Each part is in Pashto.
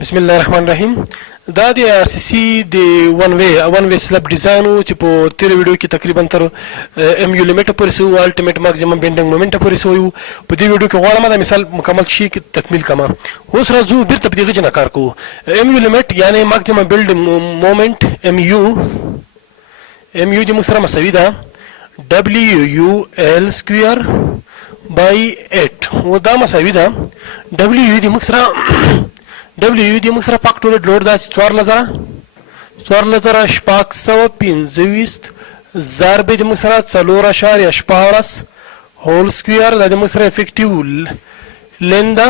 بسم الله الرحمن الرحیم. دا د آر سی سی د ون وے سلب ډیزاین چې په تیر ویډیو کې تقریبا تر ام یو لیمیټ پورې سو الټیمیټ ماکسیمم بینډینګ مومنت پورې سو. په دې ویډیو کې غواړم دا مثال مکمل شي کې تکمیل کما. اوس راځو بیرته په دې غږ نه کار کوو. ام یو لیمیټ یعنی ماکسیمم بینډینګ مومنت ام یو د موږ سره مساوي ده دبليو یو ال سکوير بای 8 و دا مساوي ده دبليو یو د موږ سره دبليو د موږ سره پاک ټول لوډ دا 4000 شپږ سوه پنځه ضرب د موږ سره 4.14 هول سکوير دا د موږ سره افیکټیو لنده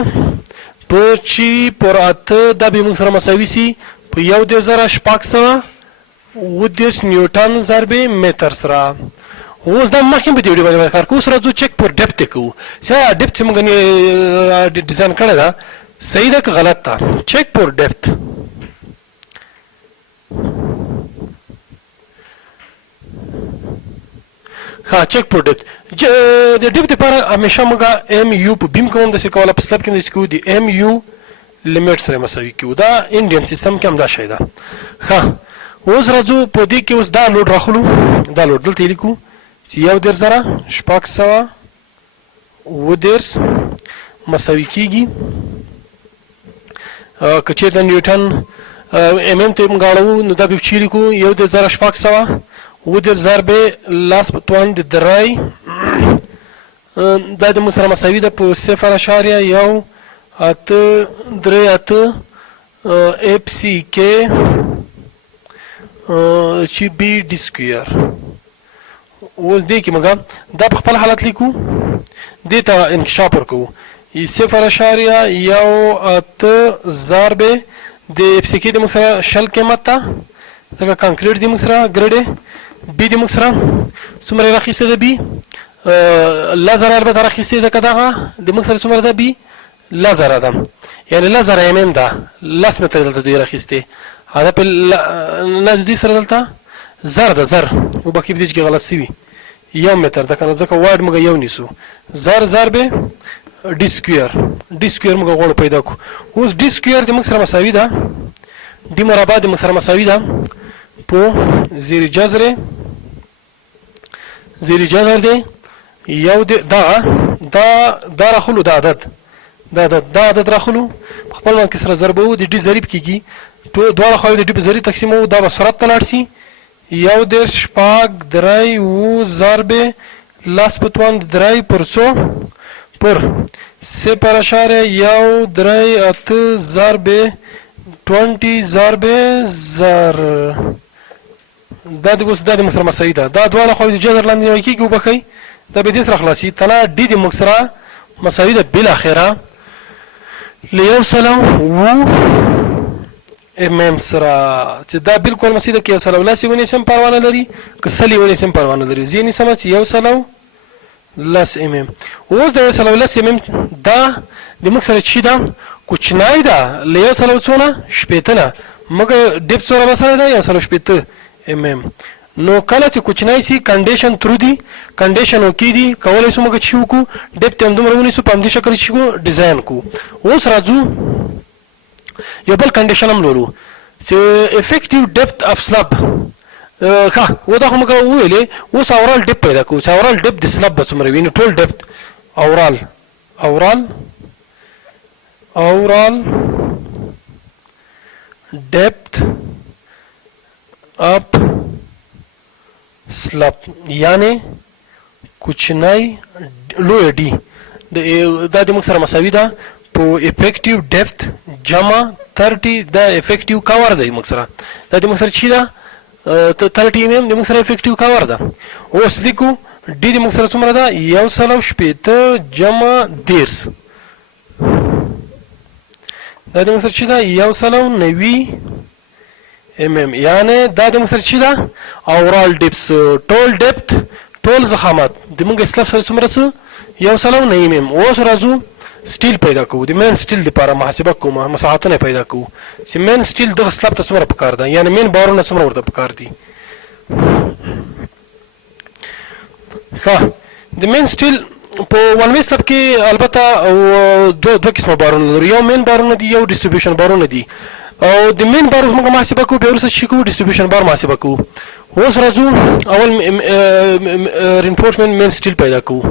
په چې پر اته دا به موږ سره مساوي سي په 1.6 نیوټن ضرب متر سره. اوس دا مخکې په دې ویډیو باندې کار کوو. سره ځو چک پر ډیپث کوو چې ډیپث موږ ډیزاین کړی دا صحیح ده که غلط ده. چک پر ډیپث ها چک پر ډیپث د ډیپث لپاره همیشه موږ ام یو په بیم کوم داسې کوله په سلب کې داسې کوو د ام یو لیمیټ سره مساوي کوو. دا انډین سیستم کې هم دا شی ده. ښه اوس راځو په دې کې اوس دا لوډ راخلو. دا لوډ دلته یې لیکو چې 1.6 مساوي کېږي که چېرته د نیوټن ام ام ته موږ اړوو نو دا به چې لیکو 1.6 ضرب لاس په توان د درای دا د موږ سره مساوي ده په 0.138 اف سی کې چې بي ډي سکوير. اوس دې کې موږ دا په خپل حالت لیکو دې ته انکشاف ورکوو 0.18 ضرب د اف سی کې د موږ سره شل قیمت ته ځکه کانکریټ د موږ سره ګرډې بي د موږ سره څومره راخیستې ده بي لزر البته راخیستې ځکه دغه د موږ سره څومره ده بي لزر ده یعنی لزر ام ام ده لس متر دلته دوی راخیستې هذا په نه دوی سره دلته زر ده زر او باقي په دې کې غلط سوي 1 متر ده کنه ځکه واډ موږ یو نیسو زر ضرب ډي سکوير موږ غوړ پیدا کو. اوس ډي سکوير د موږ سره مساوي ده ډي مربع د موږ سره مساوي ده په زیر جذر دی یو دا راخلو دا عدد راخلو خپل وخت کې سره ضربو د ډي ضریب کیږي دواړه خواوې د ډي په ضریب تقسیمو دا به سرعت ته لاړ شي 1.6 ضرب لاس په توان درای پر څو پر 0.138 ضرب 20 ضرب زر دا د اوس د مصر مساوي ده. دا دواړه خو د جذر لاندې وای کیږي وبخي دا به دې سره خلاصي تنا ډي د مکسره مساوي ده بل اخره ليوصل ام ام سره چې دا بالکل مساوي ده کې یوصل لاسي ونی سم پروانه لري که سلی ونی سم پروانه لري ځینې سم چې یوصل لس ام ام. اوس د یوصل لس ام ام دا د مکسره چی ده کوچنای ده ليوصل څونه شپېتنه مګر ډیپ څوره مساوي ده یوصل شپېته ام ام. نو کله چې کوچنای سي کنډیشن ترو دی کنډیشن وکي دي کولای سو موږ چې وکړو ډیپث هم دومره ونیسو په همدې شکل چې کو ډیزاین کو. اوس راځو یو بل کنډیشن هم لولو چې افیکټیو ډیپث اف سلب ښه و دا خو موږ وویلې اوس اورال ډیپ پیدا کوو چې اورال ډیپ د سلب به څومره وي نو ټول ډیپث اورال ډیپث اپ سلب یعنی کوچنای لوی ډي دا د موږ سره مساوي ده په افیکټیو ډیپث جمع 30 دا افیکټیو کاور دی موږ سره دا د موږ سره چی ده 30 ام د موږ سره افیکټیو کاور ده. اوس لیکو ډي د موږ سره څومره ده 1.8 جمع 10 دا د موږ سره چی ده 1.90 ام ام یعنی دا د موږ سره چی ده اورال ډیپث ټول ډیپث ټول ضخامت د موږ اسلاف سره څومره څه 1.9 ام. اوس راځو سټیل پیدا کوو د مین سټیل لپاره محاسبه کوو مساحتونه پیدا کوو چې مین سټیل دغه سلب ته څومره پکار ده یعنی مین بارونه څومره ورته پکار دي. ښه د مین سټیل په ون وے سب کې البته دوه قسمه بارونه لري یو مین بارونه دي یو ډیسټریبیوشن بارونه دي او د مین بار موږ محاسبه کوو بیا وروسته چې کوو ډیسټریبیوشن بار محاسبه کوو اوس راځو اول رینفورسمنت مین سټیل پیدا کوو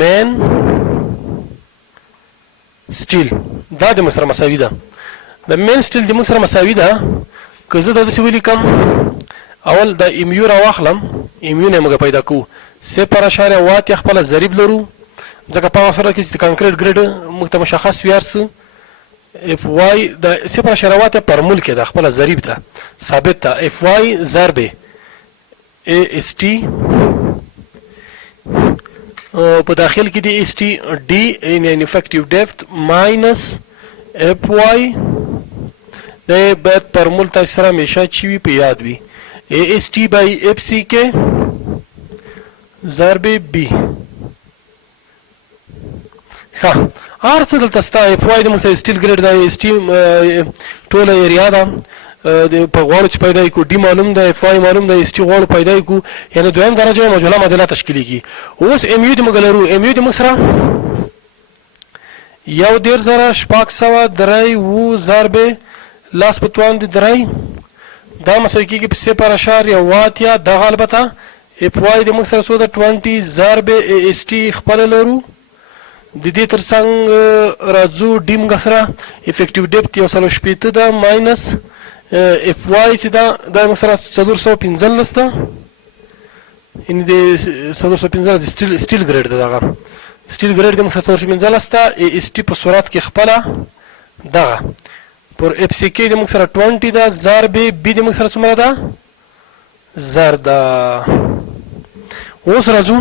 مین سټیل دا د موږ سره مساوي ده د مین سټیل د موږ سره مساوي ده که زه دا داسې ولیکم اول د امیو راواخلم امیو نه موږ پیدا کوو 0.8 خپله ضریب لرو ځکه په هغه صورت کې چې د کانکریټ ګریډ موږ ته مشخص ویار څه اف وای د 0.8 پر مول کې ده خپله ضریب ده ثابت ده اف وای ضرب ای اس ټي په داخل کې دی اس ټي ډي ان افیکټیو ډیپث ماینس اف وای د باید پر مول تاسو سره همیشه چې وي په یاد وي اے ایس ٹی بائی ایف سی کے ضرب بی ښه هر څه دلته ستا اف واي د موږ سره سټیل ګریډ دا ایس ټي ټوله ایریا ده په غواړو چې پیدا یې کړو ډي معلوم ده اف واي معلوم ده ایس ټي غواړو پیدا یې کړو یعنې دویم درجه مجهوله معادله تشکیلیږي اوس ام یو د موږ لرو ام یو د موږ سره 1.603 ضرب لاس په توان د درې دا مساوي کېږي په 0.8 دغه البته اف واي د موږ سره څو ده 20 ضرب ای اس ټي خپله لرو د دې تر څنګ راځو ډي موږ سره افیکټیو ډیپث 1.8 ده ماینس اف واي چې دا موږ سره 415 ده یعنې د 415 د سټیل ګریډ ده دغه سټیل ګریډ د موږ سره 415 ده ای اس ټي په صورت کې خپله دغه پر اف سی کې د موږ سره 20 ده ضرب بي د موږ سره څومره ده زر ده اوس راځو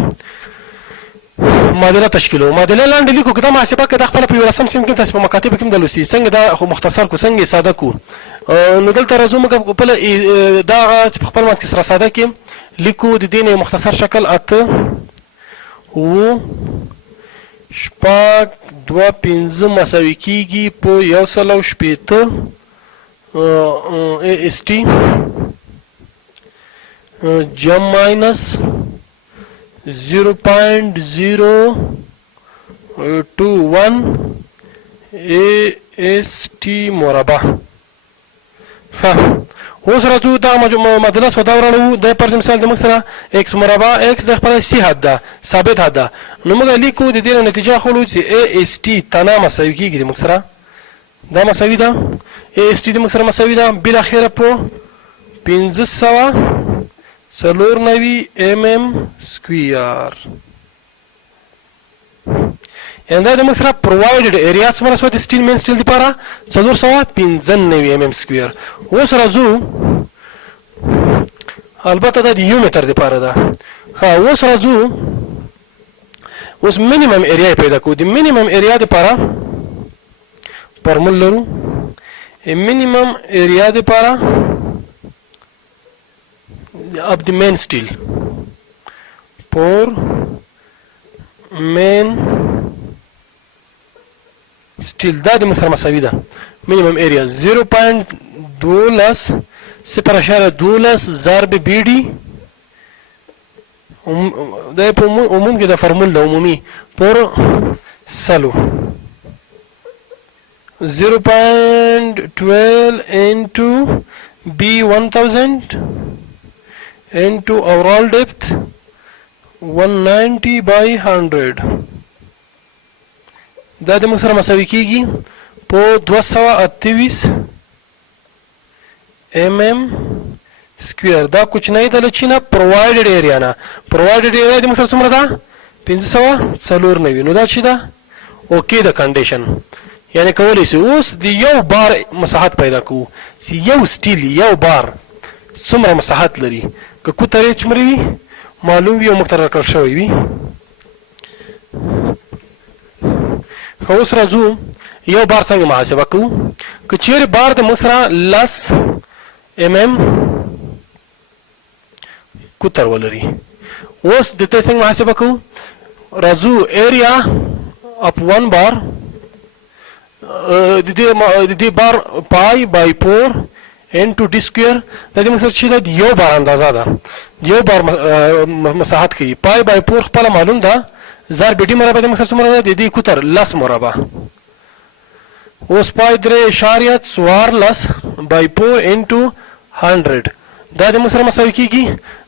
معادله تشکیلو معادله لاندې لیکو که دا محاسبه که دا خپله په 11 سیم کې تاسو په مکاتبو کې هم د لوستي څنګه دا خو مختصر کو څنګه یې ساده کو نو دلته راځو موږ خپله دغه چې په خپل مات کې سره ساده کې لیکو د دې نه مختصر شکل 8 و شپږ 2.5 مساوي کېږي په 1.8 ای اس ټي جم ماینس 0.021 ای اس ټي مربع ښه اوس راځو دا معادله سودا وراړو د پر مثال د موږ سره x مربع x د خپله سی حد ده ثابت حد ده نو موږ لیکو د دې نتیجه اخلو چې ای اس ټي تنه مساوي کېږي د موږ سره دا مساوي ده ای اس ټي د موږ سره مساوي ده بالاخره په 1594 mm سکویر یعنې دا د موږ سره پرووایډډ ایریا څومره شوه د سټیل مین سټیل دپاره 495 mm سکویر اوس راځو البته دا د یو متر دپاره ده ښه اوس راځو اوس مینیمم ایریا پیدا کوو د مینیمم ایریا دپاره فارمول لرو مینیمم ایریا دپاره of the main steel for main steel دا د موږ سره مساوي ده minimum area 0.12 ضرب بي ډي دا په عموم کې د فارمول ده عمومي پر سلو 0.12 into B1000 into overall depth 190 by 100 دا د موږ سره مساوي کېږي په 228 mm سکویر دا کوچنۍ د لچینه پرووایډډ ایریا نه پرووایډډ ایریا د موږ سره څومره ده 594 نو دا چې ده اوکې د کنډیشن یعنی کولی شي اوس د یو بار مساحت پیدا کوو چې یو سټیل یو بار څومره مساحت لري که کوترې څومره وي معلوم وي او مقرر کړل شوی وي ښه اوس راځو یو بار څنګه محاسبه کوو که چیرې بار د موږ سره 10 mm کوتر ولري اوس د ته څنګه محاسبه کوو راځو ایریا اپ 1 بار د دې بار پای بای 4 انټو ډي سکوير د دې مقصد چې د یو بار اندازه ده یو بار مساحت کوي پای بای 4 خپل معلوم ده ضرب ډي مربع د مقصد څومره ده د دې کوتر لس مربع اوس پای 3.14 بای 4 انټو 100 دا د مصر مساوي کیږي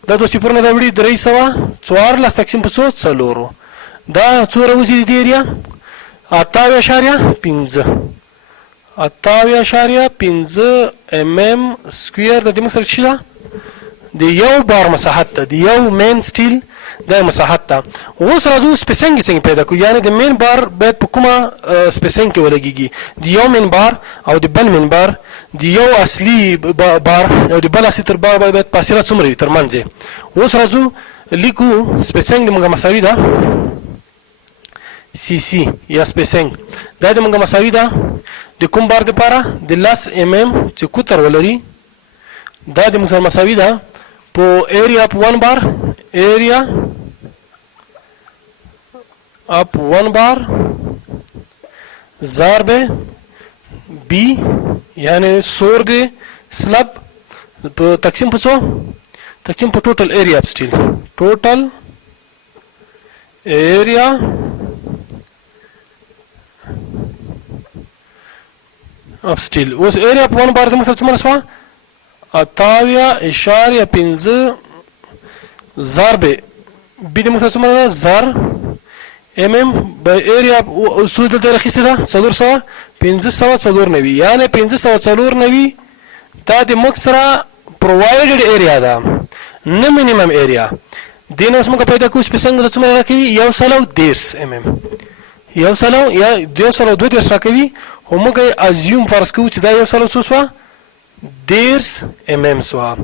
دا دوه صفرونه دا وړي 314 تقسیم په 4 دا څوره وځي د ایریا 8.5 8.5 mm سکوير د دې مصر چې ده د یو بار مساحت ده د یو مین سټیل د مساحت ده اوس راځو سپیسنګ څنګه پیدا کوو یعنی د مین بار باید په کومه سپیسنګ کې ولګيږي د یو مین بار او د بل مین بار د یو اصلي بار او د بل اصلي تر بار باید فاصله څومره وي ترمنځ اوس راځو لیکو سپیسنګ د موږ مساوي ده سی سی یا سپیسنګ دا د موږ مساوي ده د کوم بار لپاره د لاس چې کوتر ولري دا د موږ مساوي ده په ایریا اپ 1 بار ایریا اپ 1 بار ضرب بی یعنی سور دی سلب په تقسیم په څو تقسیم په ټوټل ایریا اپ سټیل ټوټل ایریا اپ سټیل اوس ایریا اپ 1 بار د مثلا څومره شو 8.5 ضرب بی د مثلا څومره زر by area اصول دلته راخیسته ده 594 یعنی 594 دا د موږ سره پرووایډډ ایریا ده نه مینیمم ایریا دین اوس موږ پیدا کوو سپیسنګ د څومره راکوي 110 یو سلو یا 2 راکوي او موږ ازیوم فرض کوو چې دا 100 10 سوا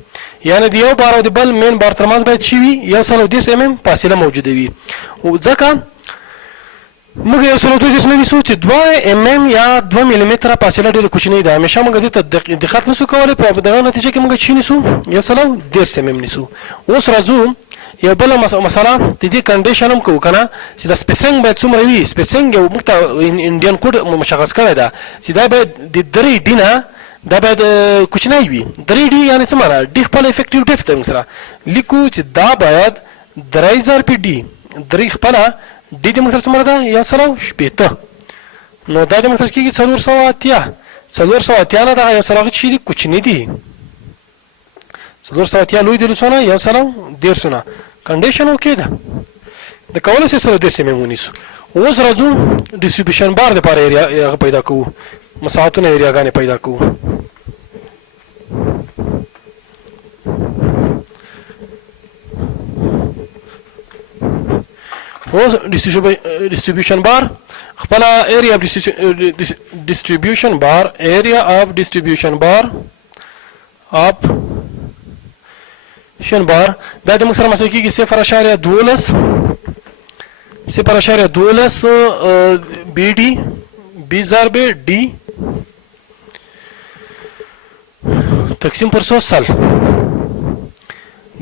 یعنی د یو بار او د بل مین بار ترمنځ باید شي وي 110 فاصله موجوده وي او ځکه موږ یو سلو 2 نیسو چې 2 یا 2 ملي فاصله ډېره کوچنۍ ده همیشه موږ دې ته دقت نسو کولی په دغه نتیجه کې موږ چی نیسو 110 نیسو اوس راځو یو بل مسله د دې کنډیشن هم کوو کنه چې د سپیسنګ باید څومره وي سپیسنګ یو موږ ته انډین کوډ مشخص کړی ده چې دا باید د 3 ډي نه دا باید کوچنی وي 3 ډي یعنی څه معنا ډي خپل افیکټیو ډیفت موږ سره لیکو چې دا باید 3000 پی ډي 3 خپل ډي د موږ سره څومره ده 180 نو دا د موږ سره کېږي 480 نه دا یو سره چې کوچنی دي 480 لوی دی لسونه 110 کنډیشن اوکې ده د کولای شي سره د سیمونیسو اوس راځو ډیسټریبیوشن بار د لپاره ایریا پیدا کوو مساحتونه ایریاګانې پیدا کوو اوس ډیسټریبیوشن بار خپل ایریا اف ډیسټریبیوشن بار ایریا اف ډیسټریبیوشن بار اپ شن بار دا د موږ سره مساوي کېږي 0.12 بی ډي بی ضرب ډي تقسیم پر 100 سل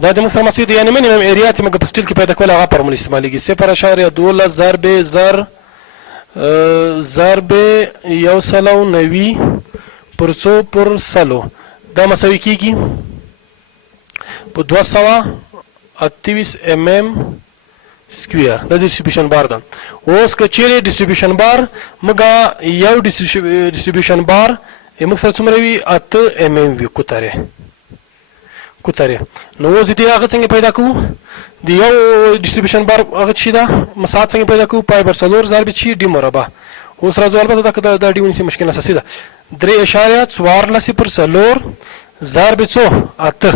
دا د موږ سره مساوي دي یعنی مینیمم ایریا چې موږ په سټیل کې پیدا کول هغه فارمول استعمالیږي 0.12 ضرب 190 پر 100 پر سلو دا مساوي کېږي په 228 سکوير دا ډیسټریبیوشن بار ده اوس که چیرې ډیسټریبیوشن بار موږ یو ډیسټریبیوشن بار موږ سره څومره وي 8 وي کوتره نو اوس دې هغه څنګه پیدا کوو د یو ډیسټریبیوشن بار هغه چی ده مساحت څنګه پیدا کوو پای بر 4 ضرب چی ډي مربع اوس راځو البته دا ډي ونیسي مشکل اساسي ده 3.14 پر 4 ضرب 8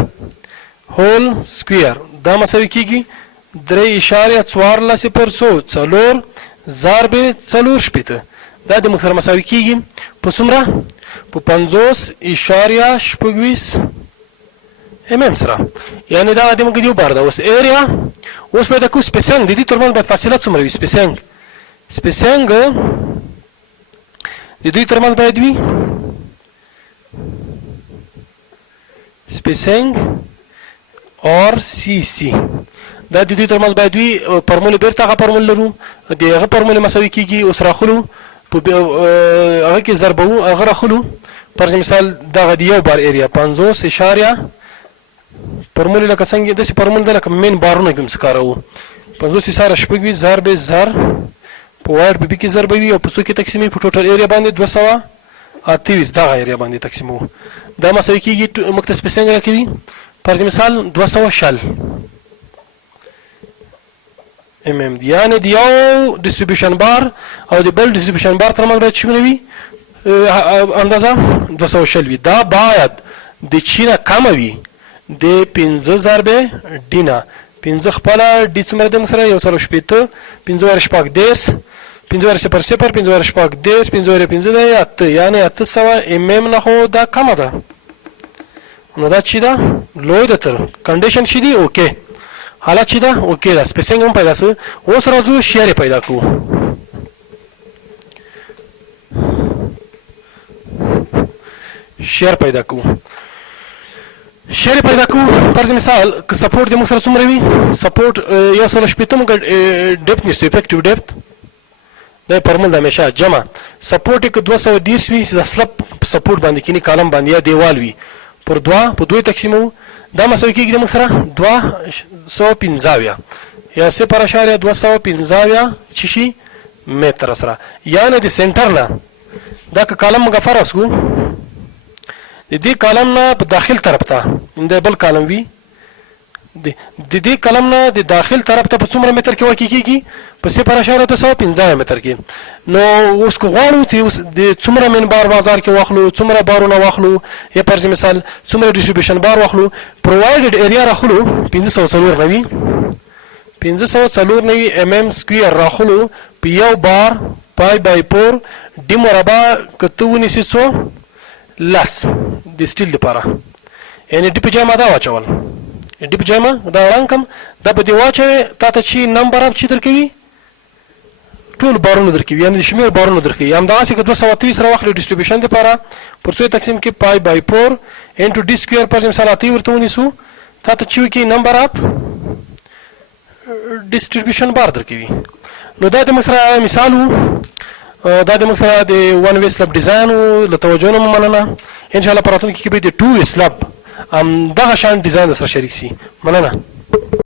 هول سکوير دا مساوي کېږي 3.14 پر 4 ضرب 4 دا د موږ سره مساوي کېږي په څومره په 50.26 سره یعنی دا د موږ یو بار ده اوس ایریا اوس پیدا کوو سپیسنګ د دې ترمنځ باید فاصله څومره وي سپیسنګ د دوی ترمنځ باید وي سپیسنګ اور سی سی دا د دوی ترمنځ باید وي فارمول بیرته هغه فارمول لرو د هغه فارمول مساوي کېږي اوس راخلو په هغه کې ضربو هغه راخلو پر مثال دغه د یو بار ایریا 50 اشاریه فرمول لکه څنګه داسې فرمول ده لکه مین بارونه کوم څه کاروو 50 اشاره شپږ وي ضرب زر په وایر په کې ضرب وي او په څو کې تقسیمي په ټوټل ایریا باندې 228 دغه ایریا باندې تقسیمو دا مساوي کېږي موږ ته سپیسینګ راکوي پر مثال 200 mm یعنی د یو ډیستریبیوشن بار او د بل ډیستریبیوشن بار ترمنځ باید څومره وي اندازه 200 وي دا باید د چینه کم وي د 15 ضرب ډی نه 15 خپله ډي څومره ده سره یو سل شپېته 15 شپږ دېرش 15 صفر صفر 15 شپږ دېرش 15 15 دی اته یعنی 800 mm نه خو دا کمه ده نو دا چې ده لوی ده تر کنډیشن چې دی اوکې حالات چې ده اوکې ده سپیسینګ هم پیدا شو اوس راځو شیر پیدا کوو شیر پیدا کوو شیر پیدا کوو پر مثال که سپورټ د موږ سره څومره وي سپورټ یو سل شپېته موږ ډیپت نیسو افیکټیو ډیپت دا فارمول د همیشه جمع سپورټ کې 230 وي د سلب سپورټ باندې کینی کالم باندې یا دیوال وي پر دوه په دوی تقسیمو دا مساوي کېږي د موږ سره 215 یا 0.215 چې شي متر سره یعنی د سنټر نه دا که کالم موږ فرض کو د دې کالم نه په داخل طرف ته د بل کالم وي د دې کالم نه د داخل طرف ته په څومره متر کې واقع کېږي په 0.215 متر کې نو اوس کو غواړو چې اوس د څومره من بار بازار کې واخلو څومره بارونه واخلو یا پر مثال څومره ډیستریبیوشن بار واخلو پرووایډډ ایریا راخلو 504 504 mm سکویر راخلو په یو بار پای بای 4 ډي مربع کته ونیسي څو لس د سټیل لپاره یعنی ډي په جامه دا واچول ډي په جامه دا رنګم دا په دی واچوي تا ته چې نمبر اپ چې درکوي ټول بارونه درکوي یعنی شمیر بارونه درکوي هم دغه څه 230 راوخلو ډیستریبیوشن لپاره پر څو تقسیم کې پای بای 4 انټو ډي سکویر پر مثال اتی ورته ونیسو تا ته چې کې نمبر اپ ډیستریبیوشن بار درکوي نو دا د مثلا مثال دا د مثلا د ون وی سلب ډیزاین له توجه نه مننه ان شاء الله پراتون کې به د 2 سلب دغه شان ډیزاین سره شریک سي مننه